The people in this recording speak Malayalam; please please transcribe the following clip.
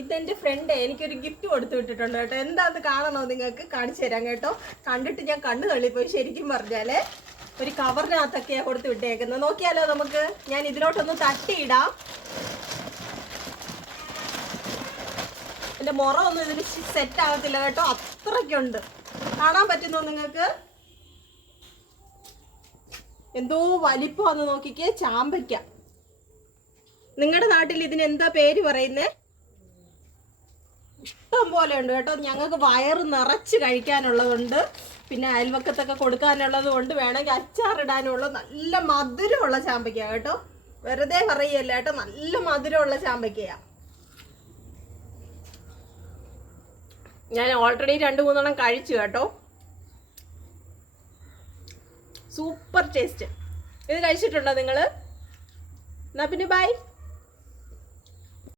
ഇതെന്റെ ഫ്രണ്ട് എനിക്കൊരു ഗിഫ്റ്റ് കൊടുത്തു വിട്ടിട്ടുണ്ട് കേട്ടോ. എന്താന്ന് കാണണോ നിങ്ങൾക്ക്? കാണിച്ചു തരാം കേട്ടോ. കണ്ടിട്ട് ഞാൻ കണ്ണു തള്ളിപ്പോയി ശരിക്കും പറഞ്ഞാലേ. ഒരു കവറിനകത്തൊക്കെയാ കൊടുത്തു വിട്ടേക്കുന്നത്. നോക്കിയാലോ നമുക്ക്? ഞാൻ ഇതിലോട്ടൊന്ന് തട്ടിയിടാം. എൻ്റെ മുറമൊന്നും ഇതിന് സെറ്റ് ആകത്തില്ല കേട്ടോ, അത്രയ്ക്കുണ്ട്. കാണാൻ പറ്റുന്നോ നിങ്ങൾക്ക്? എന്തോ വലിപ്പമാന്ന് നോക്കിക്കേ. ചാമ്പയ്ക്ക. നിങ്ങളുടെ നാട്ടിൽ ഇതിന് എന്താ പേര് പറയുന്നേ? ഇഷ്ടം പോലെ ഉണ്ട് കേട്ടോ. ഞങ്ങൾക്ക് വയറ് നിറച്ച് കഴിക്കാനുള്ളതുണ്ട്, പിന്നെ അയൽവക്കത്തൊക്കെ കൊടുക്കാനുള്ളത് കൊണ്ട്, വേണമെങ്കിൽ അച്ചാറിടാനുള്ള നല്ല മധുരമുള്ള ചാമ്പയ്ക്ക കേട്ടോ. വെറുതെ പറയല്ല കേട്ടോ, നല്ല മധുരമുള്ള ചാമ്പയ്ക്കയാ. ഞാൻ ഓൾറെഡി 2-3 കഴിച്ചു കേട്ടോ. Super taste. ഇത് കഴിച്ചിട്ടുണ്ടോ നിങ്ങൾ? എന്നാ പിന്നെ ബൈ.